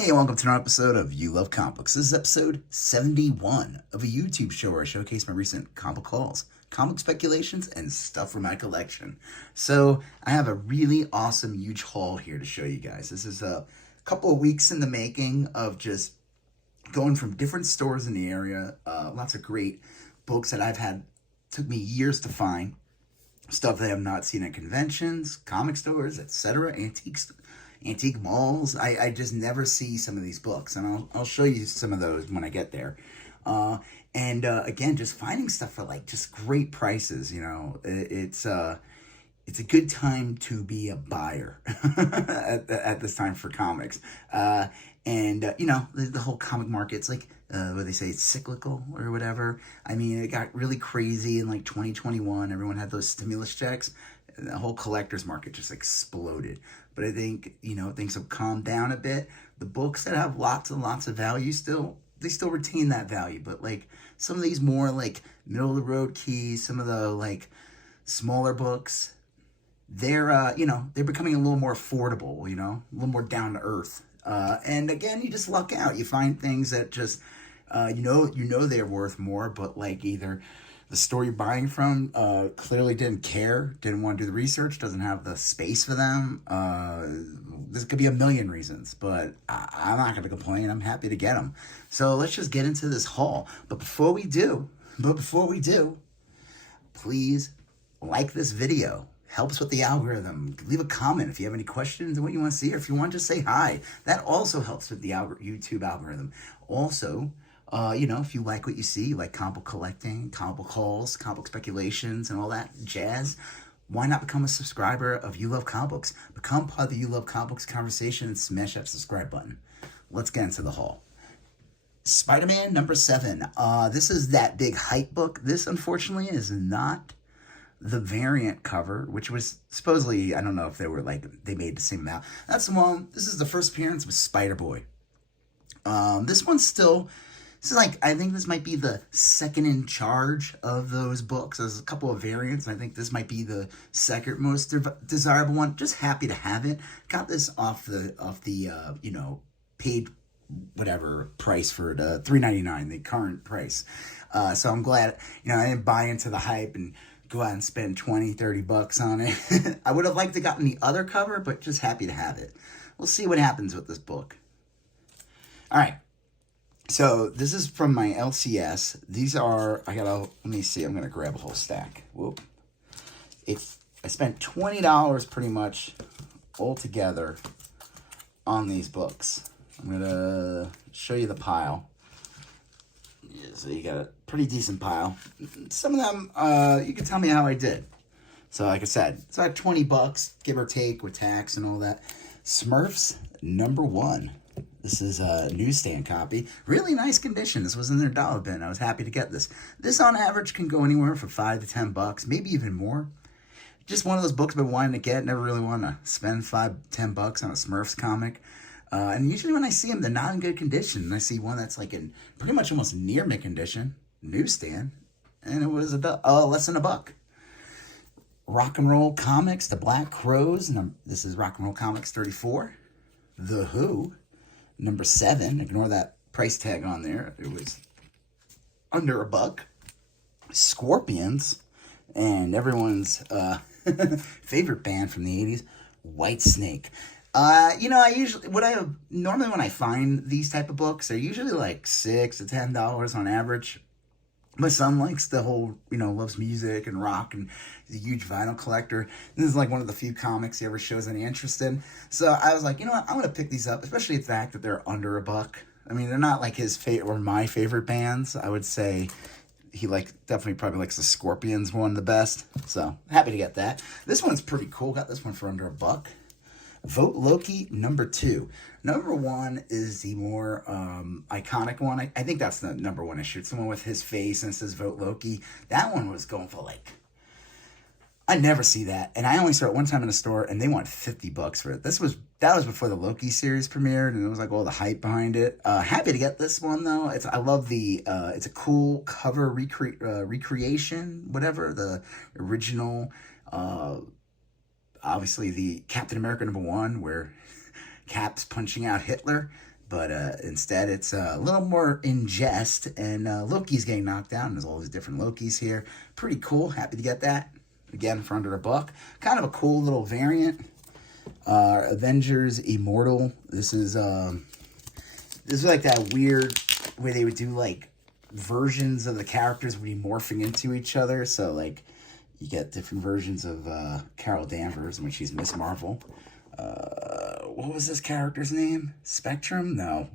Hey, welcome to another episode of You Love Comic Books. This is episode 71 of a YouTube show where I showcase my recent comic hauls, comic speculations, and stuff from my collection. So, I have a really awesome, huge haul here to show you guys. This is a couple of weeks in the making of just going from different stores in the area. Lots of great books that I've had, took me years to find. Stuff that I have not seen at conventions, comic stores, etc., antique malls. I just never see some of these books, and I'll show you some of those when I get there. And again, just finding stuff for like just great prices. It's a good time to be a buyer at this time for comics. The whole comic market's like, what they say, it's cyclical or whatever. I mean, it got really crazy in like 2021. Everyone had those stimulus checks. And the whole collector's market just exploded. But I think, things have calmed down a bit. The books that have lots and lots of value they still retain that value. But like some of these more like middle of the road keys, some of the like smaller books, they're becoming a little more affordable, a little more down to earth. And again, you just luck out. You find things that just, they're worth more, but like either the store you're buying from clearly didn't care, didn't want to do the research, doesn't have the space for them. This could be a million reasons, but I'm not going to complain. I'm happy to get them. So let's just get into this haul. But before we do, please like this video. Helps with the algorithm. Leave a comment if you have any questions and what you want to see, or if you want to just say hi. That also helps with the YouTube algorithm. Also, if you like what you see, you like comic book collecting, comic book hauls, comic book speculations, and all that jazz, why not become a subscriber of You Love Comic Books? Become part of the You Love Comic Books conversation and smash that subscribe button. Let's get into the haul. Spider-Man number 7. This is that big hype book. This, unfortunately, is not the variant cover, which was supposedly, I don't know if they made the same amount. That's the one. This is the first appearance of Spider-Boy. This is like, I think this might be the second in charge of those books. There's a couple of variants. I think this might be the second most desirable one. Just happy to have it. Got this off the paid whatever price for the $3.99, the current price. So I'm glad, I didn't buy into the hype and go out and spend $20-$30 on it. I would have liked to gotten the other cover, but just happy to have it. We'll see what happens with this book. All right. So this is from my LCS. These are, let me see. I'm going to grab a whole stack. Whoop. I spent $20 pretty much altogether on these books. I'm going to show you the pile. So you got a pretty decent pile. Some of them, you can tell me how I did. So like I said, it's like $20, give or take, with tax and all that. Smurfs number 1. This is a newsstand copy. Really nice condition. This was in their dollar bin. I was happy to get this. This on average can go anywhere from $5 to $10, maybe even more. Just one of those books I've been wanting to get. Never really want to spend $5-10 on a Smurfs comic. And usually when I see them, they're not in good condition. I see one that's like in pretty much almost near mint condition, newsstand, and it was less than $1. Rock and Roll Comics, The Black Crows. This is Rock and Roll Comics 34. The Who, number 7. Ignore that price tag on there. It was under $1. Scorpions, and everyone's favorite band from the 80s, Whitesnake. Normally when I find these type of books, they're usually like $6 to $10 on average. My son likes the whole, loves music and rock, and he's a huge vinyl collector. This is like one of the few comics he ever shows any interest in. So I was like, I'm going to pick these up, especially the fact that they're under $1. I mean, they're not like his favorite or my favorite bands. I would say he definitely probably likes the Scorpions one the best. So happy to get that. This one's pretty cool. Got this one for under $1. Vote Loki number 2. Number 1 is the more iconic one. I think that's the number 1 issue. It's the one with his face and it says Vote Loki. That one was going for I never see that. And I only saw it one time in a store and they want $50 for it. That was before the Loki series premiered, and it was like all the hype behind it. Happy to get this one though. I love it's a cool cover recreation, whatever, the original obviously the Captain America number 1, where Cap's punching out Hitler. But instead, it's a little more in jest, and Loki's getting knocked down. There's all these different Lokis here. Pretty cool. Happy to get that. Again, for under $1. Kind of a cool little variant. Avengers Immortal. This is like that weird way they would do like versions of the characters would be morphing into each other. So like you get different versions of Carol Danvers when she's Miss Marvel. What was this character's name? Spectrum? No.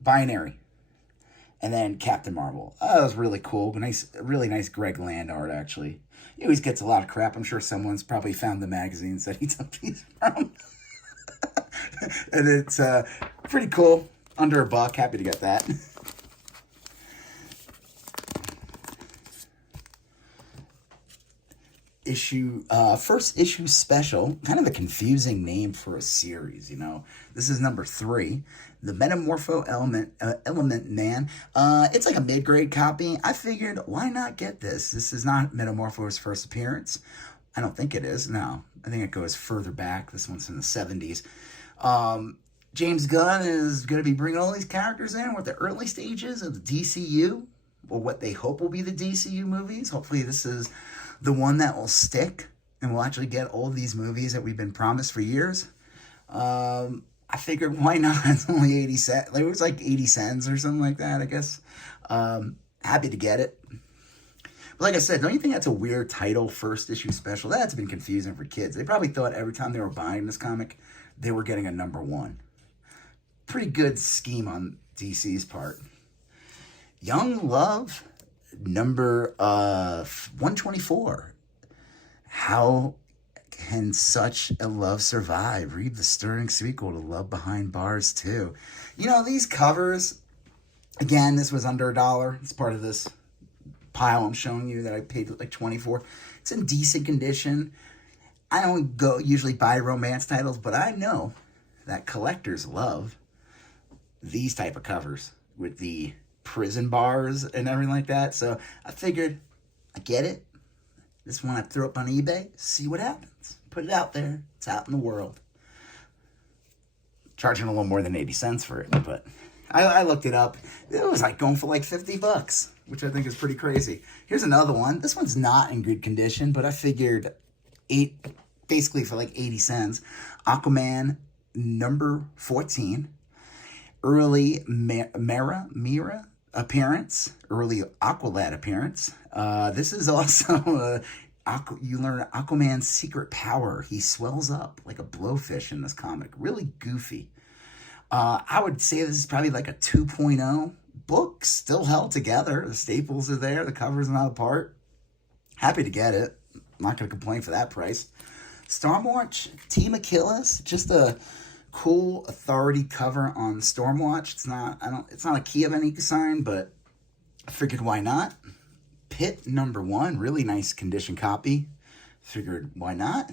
Binary. And then Captain Marvel. Oh, that was really cool. Really nice Greg Land art, actually. He always gets a lot of crap. I'm sure someone's probably found the magazines that he took these from. And it's pretty cool. Under $1. Happy to get that. First issue special, kind of a confusing name for a series, you know. This is number 3, the Metamorpho Element Man. It's like a mid-grade copy. I figured, why not get this? This is not Metamorpho's first appearance. I don't think it is. No, I think it goes further back. This one's in the 70s. James Gunn is going to be bringing all these characters in with the early stages of the DCU, or what they hope will be the DCU movies. Hopefully this is the one that will stick and we'll actually get all of these movies that we've been promised for years. I figured, why not? It's only 80 cents. Like, it was like 80 cents or something like that, I guess. Happy to get it. But like I said, don't you think that's a weird title, first issue special? That's been confusing for kids. They probably thought every time they were buying this comic, they were getting a number 1. Pretty good scheme on DC's part. Young Love, number 124. How can such a love survive? Read the stirring sequel to Love Behind Bars 2. You know, these covers, again, this was under $1. It's part of this pile I'm showing you that I paid like $24 for. It's in decent condition. I don't usually buy romance titles, but I know that collectors love these type of covers with the prison bars and everything like that. So I figured, I get it. This one I threw up on eBay, see what happens. Put it out there. It's out in the world. Charging a little more than 80 cents for it, but I looked it up. It was like going for like $50, which I think is pretty crazy. Here's another one. This one's not in good condition, but I figured basically for like 80 cents. Aquaman number 14. Early Mera appearance, early Aqualad appearance. This is also you learn Aquaman's secret power. He swells up like a blowfish in this comic. Really goofy. I would say this is probably like a 2.0 book, still held together. The staples are there. The cover's not apart. Happy to get it. I'm not going to complain for that price. Stormwatch, Team Achilles, just a cool authority cover on Stormwatch. It's not a key of any sign, but I figured, why not? Pit number 1, really nice condition copy. Figured, why not?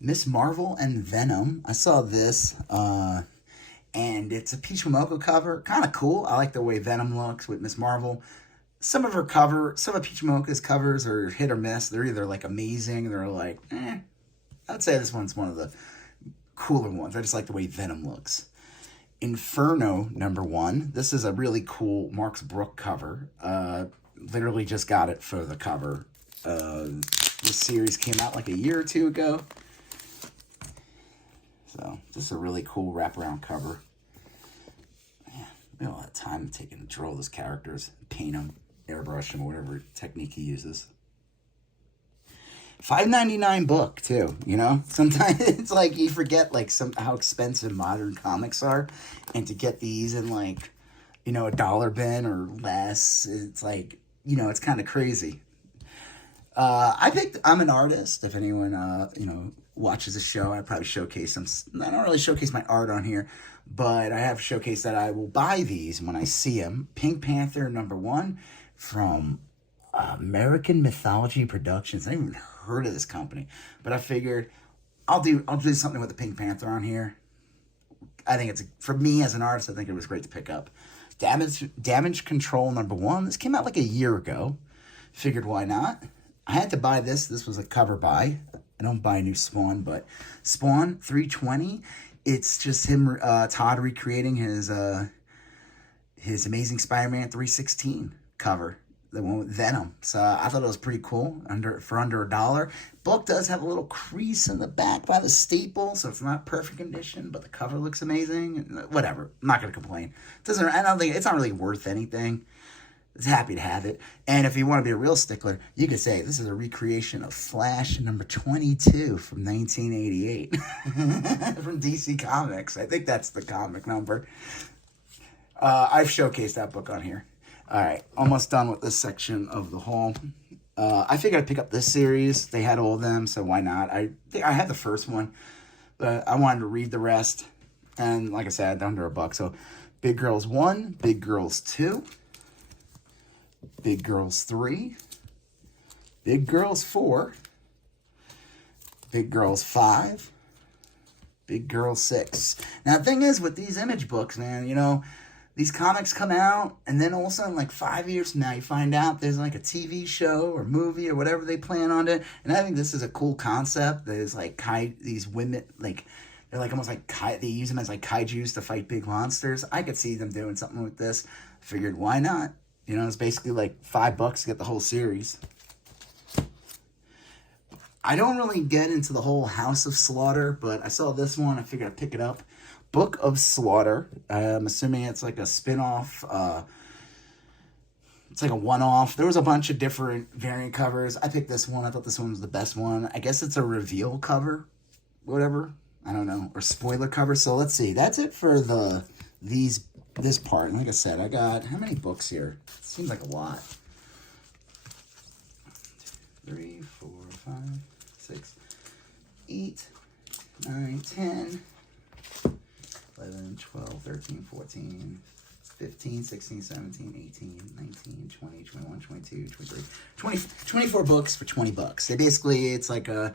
Miss Marvel and Venom. I saw this, and it's a Peach Momoko cover. Kind of cool. I like the way Venom looks with Miss Marvel. Some of Peach Momoko's covers are hit or miss. They're either like amazing, they're like, I'd say this one's one of the cooler ones. I just like the way Venom looks. Inferno number 1. This is a really cool Marks Brook cover. Literally just got it for the cover. This series came out like a year or 2 ago. So this is a really cool wraparound cover. Man, we don't have time to draw those characters, paint them, airbrush them, whatever technique he uses. $5.99 book too, you know. Sometimes it's like you forget like how expensive modern comics are, and to get these in like, you know, $1 bin or less, it's like, you know, it's kind of crazy. I'm an artist. If anyone you know, watches the show, I probably showcase some. I don't really showcase my art on here, but I have showcased that I will buy these when I see them. Pink Panther number 1 from American Mythology Productions. I haven't even heard of this company, but I figured I'll do something with the Pink Panther on here. I think for me as an artist, I think it was great to pick up. Damage Control number 1. This came out like a year ago. Figured, why not? I had to buy this. This was a cover buy. I don't buy new Spawn, but Spawn 320. it's just him, Todd recreating his Amazing Spider-Man 316 cover, the one with Venom. So I thought it was pretty cool for under $1. Book does have a little crease in the back by the staple, so it's not perfect condition, but the cover looks amazing. Whatever, I'm not gonna complain. I don't think it's not really worth anything. It's happy to have it. And if you want to be a real stickler, you could say this is a recreation of Flash number 22 from 1988 from DC Comics. I think that's the comic number. I've showcased that book on here. All right, almost done with this section of the haul. I figured I'd pick up this series. They had all of them, so why not? I think I had the first one, but I wanted to read the rest. And like I said, under $1. So Big Girls 1, Big Girls 2, Big Girls 3, Big Girls 4, Big Girls 5, Big Girls 6. Now, the thing is, with these Image books, man, you know, these comics come out, and then all of a sudden, like 5 years from now, you find out there's like a TV show or movie or whatever they plan on it. And I think this is a cool concept. There's like these women, like, they're like almost like they use them as like kaijus to fight big monsters. I could see them doing something with this. Figured, why not? You know, it's basically like $5 to get the whole series. I don't really get into the whole House of Slaughter, but I saw this one. I figured I'd pick it up. Book of Slaughter. I'm assuming it's like a spin-off. It's like a one-off. There was a bunch of different variant covers. I picked this one. I thought this one was the best one. I guess it's a reveal cover. Whatever. I don't know. Or spoiler cover. So let's see. That's it for this part. And like I said, I got, how many books here? It seems like a lot. 3, 4, 5, 6, 8, 9, 10, 11, 12, 13, 14, 15, 16, 17, 18, 19, 20, 21, 22, 23, 24 books for $20. It's like a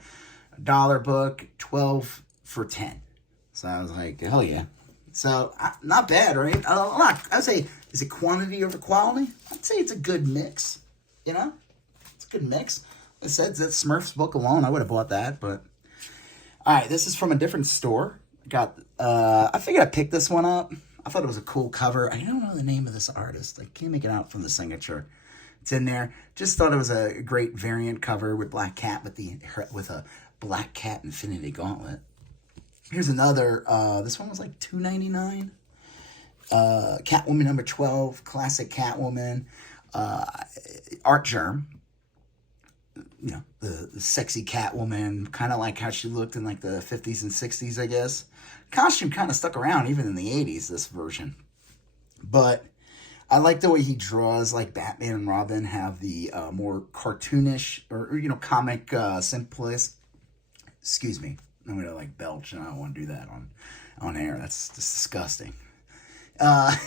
$1 book, 12 for 10. So I was like, hell yeah. So, not bad, right? I'd say, is it quantity over quality? I'd say it's a good mix, you know? It's a good mix. I said that Smurfs book alone, I would have bought that, but... Alright, this is from a different store. I figured I'd pick this one up. I thought it was a cool cover. I don't know the name of this artist. I can't make it out from the signature. It's in there. Just thought it was a great variant cover with Black Cat with a Black Cat Infinity Gauntlet. Here's another. This one was like $2.99. Catwoman number 12, classic Catwoman. Artgerm. You know, the sexy Catwoman, kind of like how she looked in like the 50s and 60s, I guess. Costume kind of stuck around even in the 80s, this version. But I like the way he draws, like Batman and Robin have the more cartoonish or you know, comic simplest. Excuse me. I'm going to like belch and I don't want to do that on air. That's just disgusting. I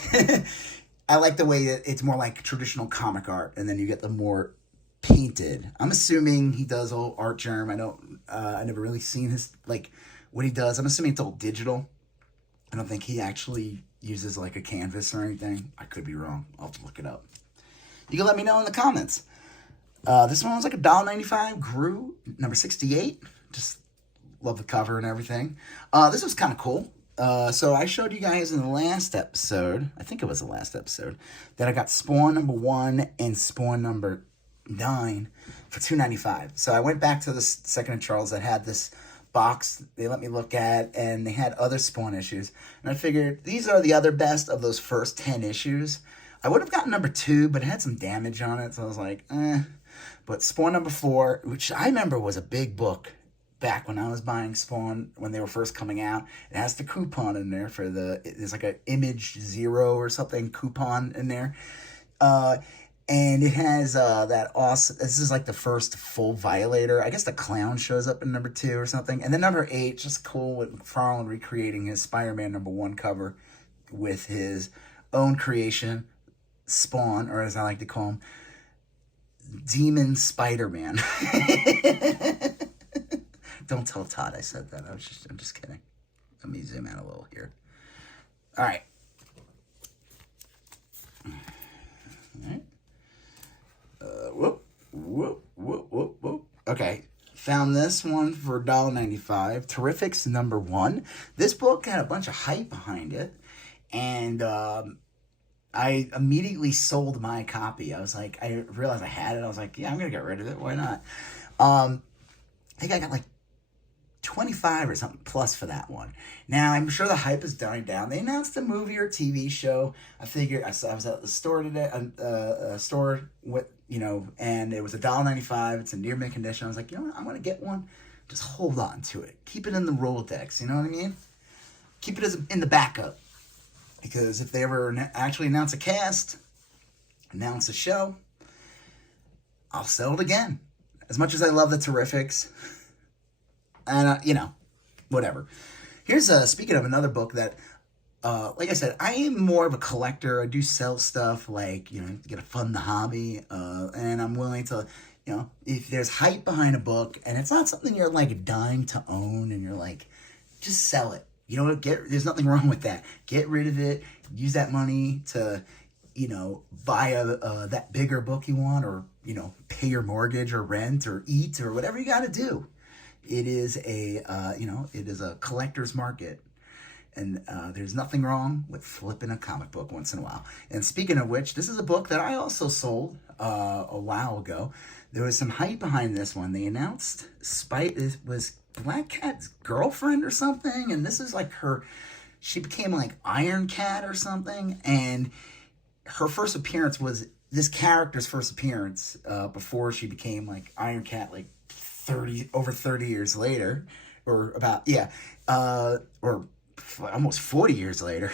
like the way that it's more like traditional comic art and then you get the more painted. I'm assuming he does all Artgerm. I never really seen his, like, what he does. I'm assuming it's all digital. I don't think he actually uses, like, a canvas or anything. I could be wrong. I'll have to look it up. You can let me know in the comments. This one was like $1.95. Gru, number 68. Just love the cover and everything. This was kind of cool. So I showed you guys in the last episode, I think it was the last episode, that I got Spawn number 1 and Spawn number 9 for $2.95. So I went back to the Second of Charles that had this box they let me look at, and they had other Spawn issues. And I figured these are the other best of those first 10 issues. I would have gotten number 2, but it had some damage on it, so I was like, eh. But Spawn number 4, which I remember was a big book back when I was buying Spawn, when they were first coming out. It has the coupon in there for there's like an Image 0 or something coupon in there. And it has that awesome, this is like the first full Violator. I guess the clown shows up in number 2 or something. And then number 8, just cool with McFarlane recreating his Spider-Man number 1 cover with his own creation, Spawn, or as I like to call him, Demon Spider-Man. Don't tell Todd I said that. I'm just kidding. Let me zoom out a little here. All right. Whoop. Okay. Found this one for $1.95. Terrifics #1. This book had a bunch of hype behind it, and I immediately sold my copy. I was like, I realized I had it. I was like, yeah, I'm gonna get rid of it. Why not? I think I got like 25 or something plus for that one. Now, I'm sure the hype is dying down. They announced a movie or TV show. I figured, I was at the store today, with, and it was $1.95. It's in near mint condition. I was like, you know what? I'm going to get one. Just hold on to it. Keep it in the Rolodex. You know what I mean? Keep it as in the backup. Because if they ever actually announce a cast, announce a show, I'll sell it again. As much as I love the Terrifics, and whatever. Here's speaking of another book that, like I said, I am more of a collector. I do sell stuff, like to get to fund the hobby, and I'm willing to, if there's hype behind a book and it's not something you're like dying to own, and you're like, just sell it. There's nothing wrong with that. Get rid of it. Use that money to, buy that bigger book you want, or pay your mortgage or rent or eat or whatever you got to do. It is a collector's market, and there's nothing wrong with flipping a comic book once in a while. And speaking of which, this is a book that I also sold a while ago. There was some hype behind this one. They announced it was Black Cat's girlfriend or something, and this is like she became like Iron Cat or something, and her first appearance was this character's first appearance before she became like Iron Cat, like over 30 years later, or almost 40 years later.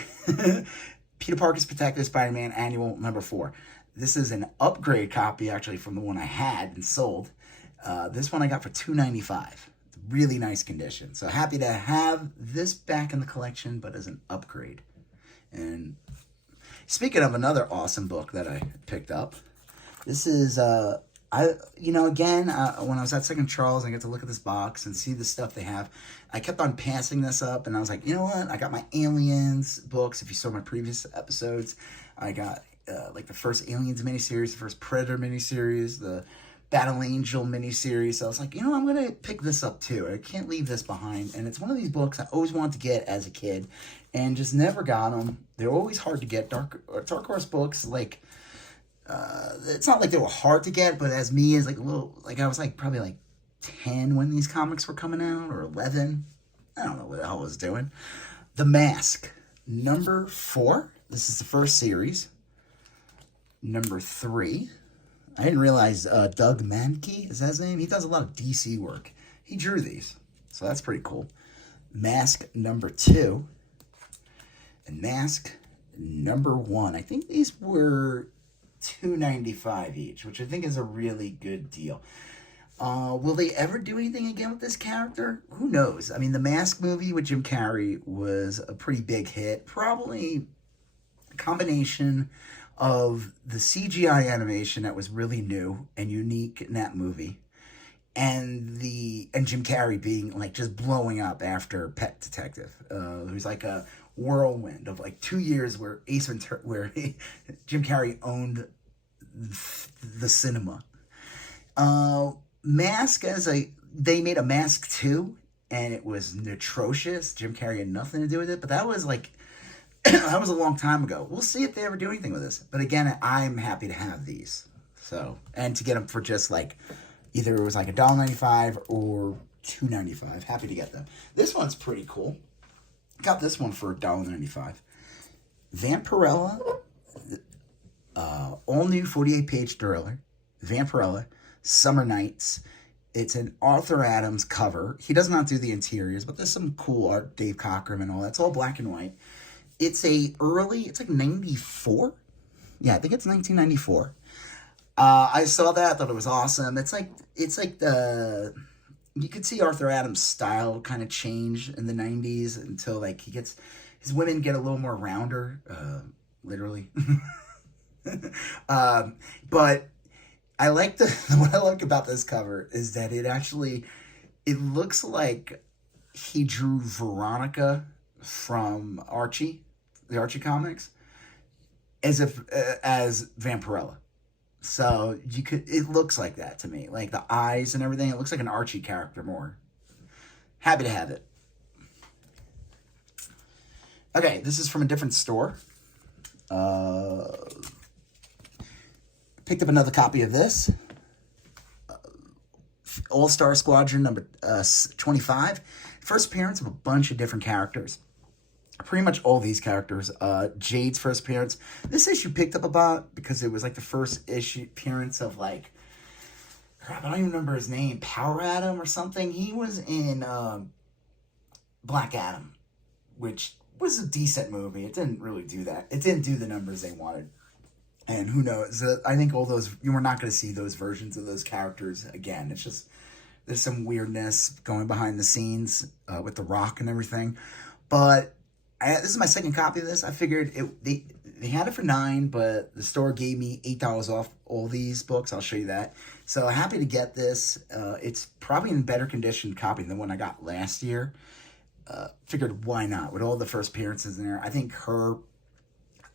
Peter Parker's Spectacular Spider-Man Annual #4. This is an upgrade copy, actually, from the one I had and sold. This one I got for $2.95. It's really nice condition. So happy to have this back in the collection, but as an upgrade. And speaking of another awesome book that I picked up, this is when I was at Second Charles, I got to look at this box and see the stuff they have. I kept on passing this up, and I was like, you know what? I got my Aliens books. If you saw my previous episodes, I got like the first Aliens miniseries, the first Predator miniseries, the Battle Angel miniseries. So I was like, I'm going to pick this up too. I can't leave this behind. And it's one of these books I always wanted to get as a kid and just never got them. They're always hard to get. Dark Horse books, like, it's not like they were hard to get, but as like a little, like I was like probably like 10 when these comics were coming out, or 11. I don't know what the hell I was doing. The Mask, #4. This is the first series. #3. I didn't realize Doug Mahnke, is that his name? He does a lot of DC work. He drew these, so that's pretty cool. Mask #2. And Mask #1. I think these were $2.95 each, which I think is a really good deal. Will they ever do anything again with this character? Who knows? I mean, the Mask movie with Jim Carrey was a pretty big hit. Probably a combination of the CGI animation that was really new and unique in that movie, and Jim Carrey being like just blowing up after Pet Detective. It was like a whirlwind of like 2 years where Jim Carrey owned the cinema. Mask, they made a Mask 2, and it was atrocious. Jim Carrey had nothing to do with it, but that was like that was a long time ago. We'll see if they ever do anything with this. But again, I'm happy to have these. So, and to get them for just like either it was like $1.95 or $2.95. Happy to get them. This one's pretty cool. Got this one for $1.95. Vampirella, all new 48-page thriller. Vampirella, Summer Nights. It's an Arthur Adams cover. He does not do the interiors, but there's some cool art, Dave Cockrum and all that. It's all black and white. It's like 94. Yeah, I think it's 1994. I saw that, thought it was awesome. It's like you could see Arthur Adams' style kind of change in the 90s until like his women get a little more rounder, literally. But I like what I like about this cover is that it looks like he drew Veronica from Archie, the Archie comics, as Vampirella. So it looks like that to me. Like the eyes and everything, it looks like an Archie character more. Happy to have it. Okay, this is from a different store. Picked up another copy of this. All-Star Squadron number 25. First appearance of a bunch of different characters. Pretty much all these characters. Jade's first appearance. This issue picked up about because it was like the first issue appearance of like, crap, I don't even remember his name. Power Adam or something. He was in Black Adam, which was a decent movie. It didn't really do that. It didn't do the numbers they wanted. And who knows? I think all those, you were not going to see those versions of those characters again. It's just, there's some weirdness going behind the scenes with The Rock and everything. But this is my second copy of this. I figured they had it for $9, but the store gave me $8 off all these books. I'll show you that. So happy to get this. It's probably in better condition copy than the one I got last year. Figured why not? With all the first appearances in there, I think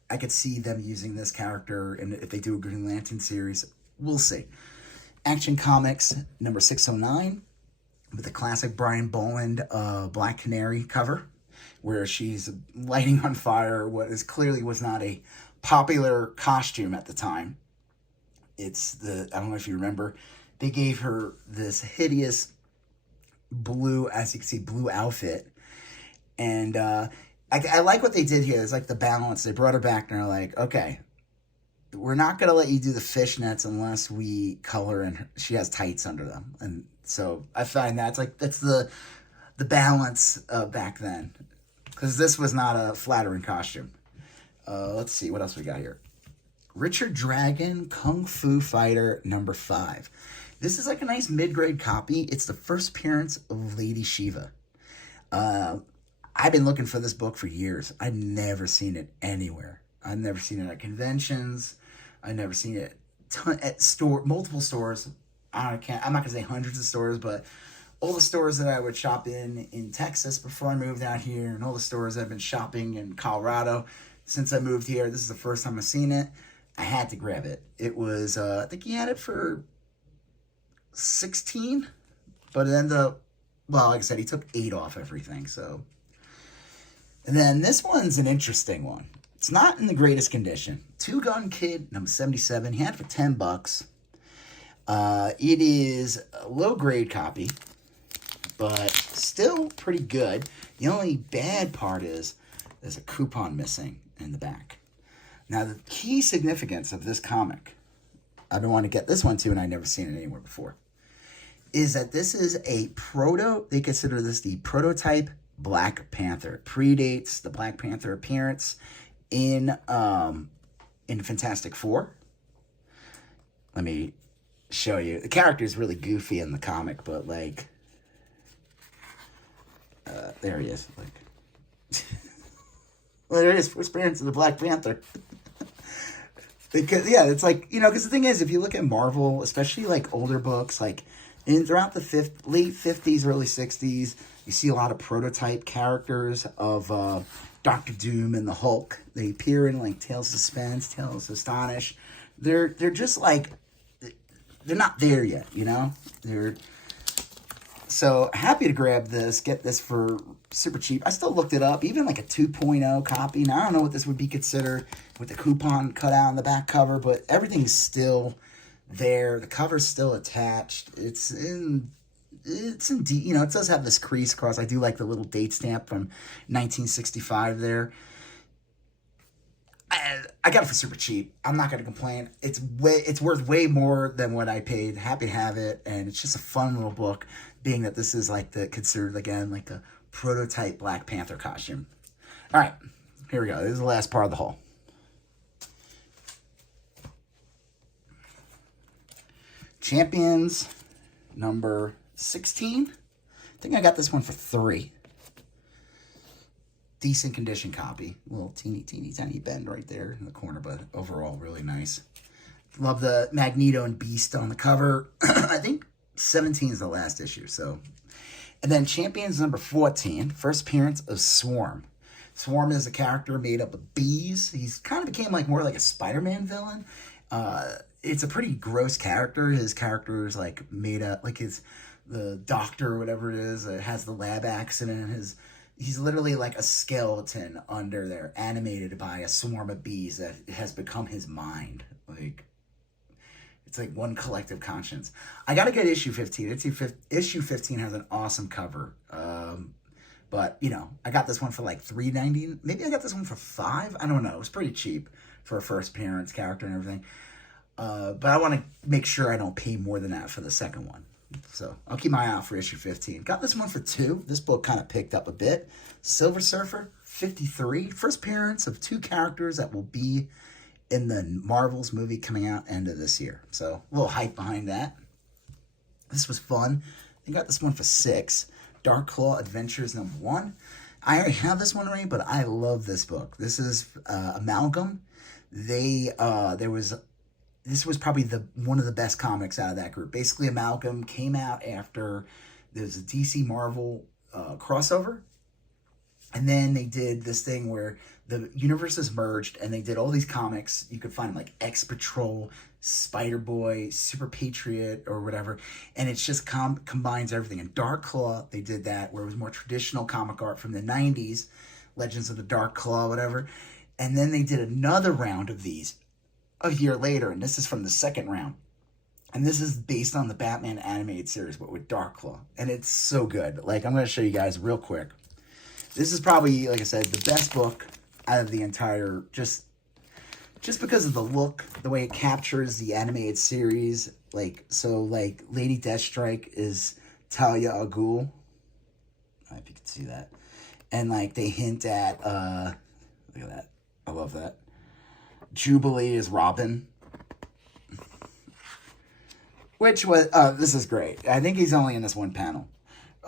I could see them using this character, and if they do a Green Lantern series, we'll see. Action Comics number 609 with the classic Brian Boland Black Canary cover, where she's lighting on fire what is clearly was not a popular costume at the time. It's I don't know if you remember, they gave her this hideous blue, as you can see, blue outfit. And I like what they did here. It's like the balance. They brought her back and they're like, okay, we're not going to let you do the fishnets unless we color and she has tights under them. And so I find that's the balance back then. Because this was not a flattering costume. Let's see, what else we got here? Richard Dragon, Kung Fu Fighter, number 5. This is like a nice mid-grade copy. It's the first appearance of Lady Shiva. I've been looking for this book for years. I've never seen it anywhere. I've never seen it at conventions. I've never seen it at multiple stores. I'm not going to say hundreds of stores, but all the stores that I would shop in Texas before I moved out here, and all the stores I've been shopping in Colorado since I moved here. This is the first time I've seen it. I had to grab it. It was, I think he had it for $16, but it ended up, well, like I said, he took $8 off everything, so. And then this one's an interesting one. It's not in the greatest condition. Two Gun Kid, number 77. He had it for $10. It is a low-grade copy, but still pretty good. The only bad part is there's a coupon missing in the back. Now, the key significance of this comic, I've been wanting to get this one too, and I've never seen it anywhere before, is that this is they consider this the prototype Black Panther. It predates the Black Panther appearance in Fantastic Four. Let me show you. The character is really goofy in the comic, but like, there he is. Like, well, there it is. First appearance of the Black Panther. Because, yeah, it's like, because the thing is, if you look at Marvel, especially like older books, like throughout the late 50s, early 60s, you see a lot of prototype characters of Doctor Doom and the Hulk. They appear in like Tales of Suspense, Tales of Astonish. They're just like, they're not there yet, So happy to grab this, get this for super cheap. I still looked it up, even like a 2.0 copy. Now, I don't know what this would be considered with the coupon cut out on the back cover, but everything's still there. The cover's still attached. It does have this crease across. I do like the little date stamp from 1965 there. I got it for super cheap. I'm not going to complain. It's worth way more than what I paid. Happy to have it, and it's just a fun little book, being that this is like considered again like a prototype Black Panther costume. All right, here we go. This is the last part of the haul. Champions number 16. I think I got this one for $3. Decent condition copy. A little teeny tiny bend right there in the corner, but overall really nice. Love the Magneto and Beast on the cover. I think 17 is the last issue. So, and then Champions number 14. First appearance of Swarm. Swarm is a character made up of bees. He's kind of became like more like a Spider-Man villain. It's a pretty gross character. His character is like made up, like the doctor or whatever it is, has the lab accident. He's literally like a skeleton under there, animated by a swarm of bees that has become his mind. Like, it's like one collective conscience. I gotta get issue 15. Issue 15 has an awesome cover. But you know, I got this one for like $3.90. Maybe I got this one for $5. I don't know. It was pretty cheap for a first appearance character and everything. But I want to make sure I don't pay more than that for the second one. So I'll keep my eye out for issue 15. Got this one for $2. This book kind of picked up a bit. Silver Surfer 53. First appearance of 2 characters that will be in the Marvels movie coming out end of this year. So a little hype behind that. This was fun. I got this one for $6. Dark Claw Adventures #1. I already have this one already, but I love this book. This is Amalgam. This was probably one of the best comics out of that group. Basically, Amalgam came out after there's a DC Marvel crossover. And then they did this thing where the universes merged and they did all these comics. You could find them like X-Patrol, Spider-Boy, Super Patriot, or whatever. And it's just combines everything. In Dark Claw, they did that where it was more traditional comic art from the 90s, Legends of the Dark Claw, whatever. And then they did another round of these a year later, and this is from the second round. And this is based on the Batman animated series, but with Dark Claw. And it's so good. Like, I'm going to show you guys real quick. This is probably, like I said, the best book out of the entire, just because of the look, the way it captures the animated series. Like, so, like, Lady Deathstrike is Talia al Ghul. I don't know if you can see that. And, like, they hint at, look at that. I love that. Jubilee is Robin. Which was, this is great. I think he's only in this one panel.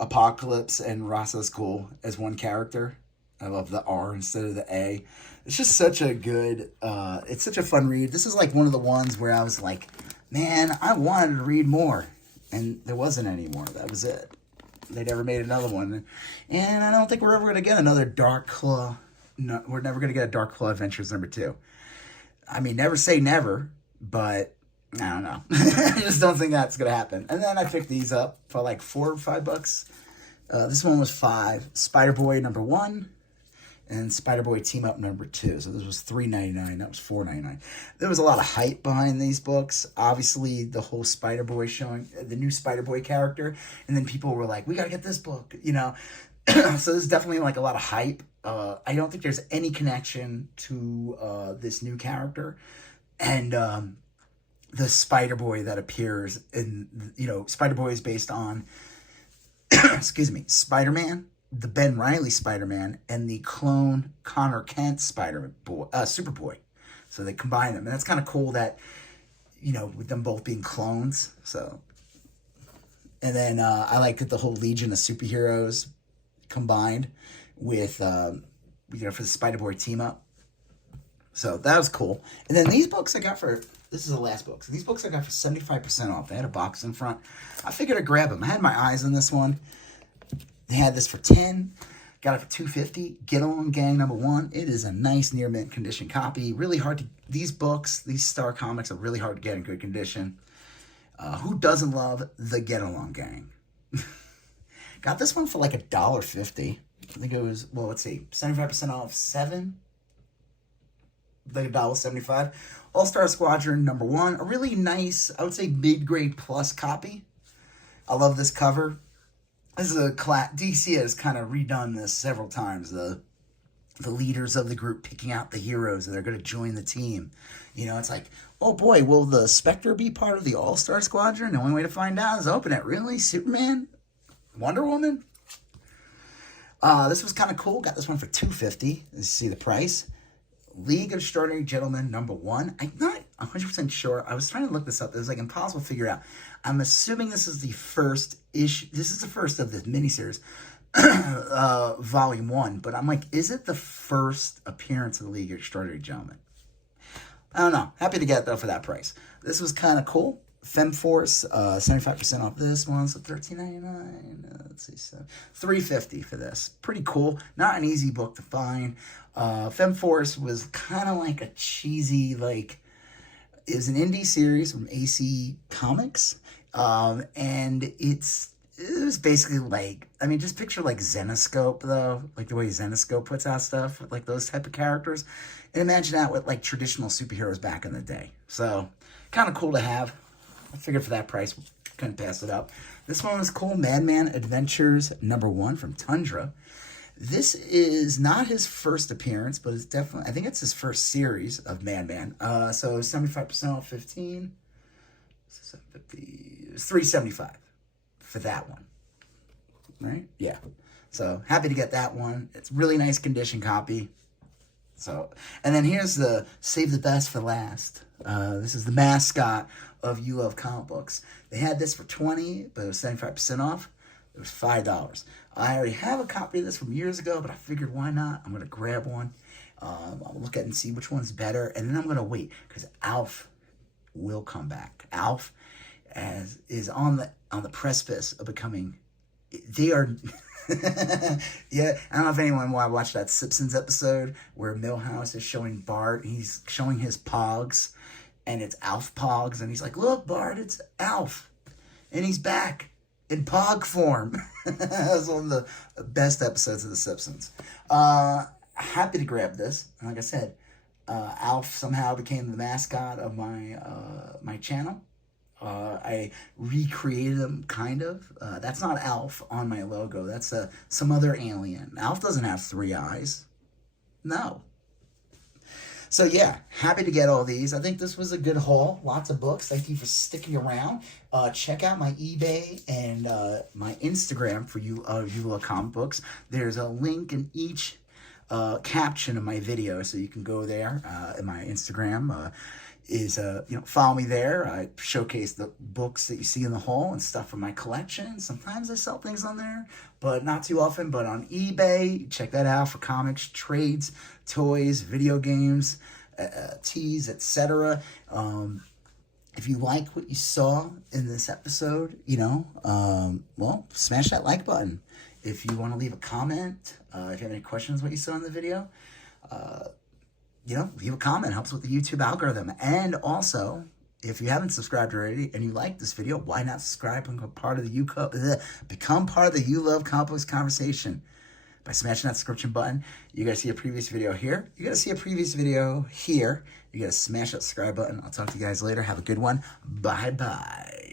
Apocalypse and Ra's al Ghul as one character. I love the R instead of the A. It's just such a good, it's such a fun read. This is like one of the ones where I was like, man, I wanted to read more. And there wasn't any more. That was it. They never made another one. And I don't think we're ever going to get another Dark Claw. No, we're never going to get a Dark Claw Adventures #2. I mean, never say never, but I don't know. I just don't think that's going to happen. And then I picked these up for like $4 or $5. This one was $5. Spider-Boy #1 and Spider-Boy Team Up #2. So this was $3.99. That was $4.99. There was a lot of hype behind these books. Obviously, the whole Spider-Boy showing, the new Spider-Boy character. And then people were like, we got to get this book, you know. So there's definitely like a lot of hype. I don't think there's any connection to this new character. And the Spider-Boy that appears in, you know, Spider-Boy is based on, excuse me, Spider-Man, the Ben Reilly Spider-Man, and the clone Connor Kent Superboy. So they combine them. And that's kind of cool that, you know, with them both being clones. So, and then I like that the whole Legion of Superheroes combined with, you know, for the Spider-Boy Team Up. So that was cool. And then these books I got for, this is the last book. So these books I got for 75% off. They had a box in front. I figured I'd grab them. I had my eyes on this one. They had this for $10. Got it for $2.50. Get Along Gang #1. It is a nice near mint condition copy. Really hard to, these books, these Star comics are really hard to get in good condition. Who doesn't love the Get Along Gang? Got this one for like $1.50. I think it was, well, let's see, 75% off, $7. Like $1.75. All-Star Squadron #1. A really nice, I would say mid-grade plus copy. I love this cover. This is a DC has kind of redone this several times. The leaders of the group picking out the heroes that are going to join the team. You know, it's like, oh boy, will the Spectre be part of the All-Star Squadron? The only way to find out is open it. Really? Superman? Wonder Woman? This was kind of cool. Got this one for $2.50. Let's see the price. League of Extraordinary Gentlemen #1. I'm not 100% sure. I was trying to look this up. It was like impossible to figure out. I'm assuming this is the first issue. This is the first of the miniseries, volume 1. But I'm like, is it the first appearance of the League of Extraordinary Gentlemen? I don't know. Happy to get it though for that price. This was kind of cool. FemForce, 75% off this one, so $13.99. Let's see, so $3.50 for this. Pretty cool. Not an easy book to find. FemForce was kind of like a cheesy, like, is an indie series from AC Comics. And it was basically like, I mean, just picture like Zenescope, though, like the way Zenescope puts out stuff with like those type of characters. And imagine that with like traditional superheroes back in the day. So kind of cool to have. I figured for that price, couldn't pass it up. This one was cool. Madman Adventures #1 from Tundra. This is not his first appearance, but it's definitely, I think it's his first series of Madman. So 75% off 15. It was $3.75 for that one. Right? Yeah. So happy to get that one. It's really nice condition copy. So, and then here's the save the best for last. This is the mascot of You Love Comic Books. They had this for $20, but it was 75% off. It was $5. I already have a copy of this from years ago, but I figured why not? I'm going to grab one. I'll look at it and see which one's better, and then I'm going to wait, because Alf will come back. Alf is on the precipice of becoming, they are... Yeah, I don't know if anyone watched that Simpsons episode where Milhouse is showing Bart, he's showing his Pogs, and it's Alf Pogs, and he's like, look, Bart, it's Alf, and he's back in Pog form. That's one of the best episodes of The Simpsons. Happy to grab this. Like I said, Alf somehow became the mascot of my channel. I recreated him, kind of. That's not Alf on my logo. That's some other alien. Alf doesn't have 3 eyes. No. So yeah, happy to get all these. I think this was a good haul. Lots of books. Thank you for sticking around. Check out my eBay and my Instagram for you love comic books. There's a link in each caption of my video, so you can go there. In my Instagram follow me there. I showcase the books that you see in the haul and stuff from my collection. Sometimes I sell things on there, but not too often. But on eBay, check that out for comics, trades, toys, video games, teas, etc. If you like what you saw in this episode, well, smash that like button. If you want to leave a comment, if you have any questions what you saw in the video, leave a comment. It helps with the YouTube algorithm. And also, if you haven't subscribed already and you like this video, why not subscribe and become part of the You Love Comic Books conversation by smashing that subscription button. You got to see a previous video here. You got to see a previous video here. You got to smash that subscribe button. I'll talk to you guys later. Have a good one. Bye-bye.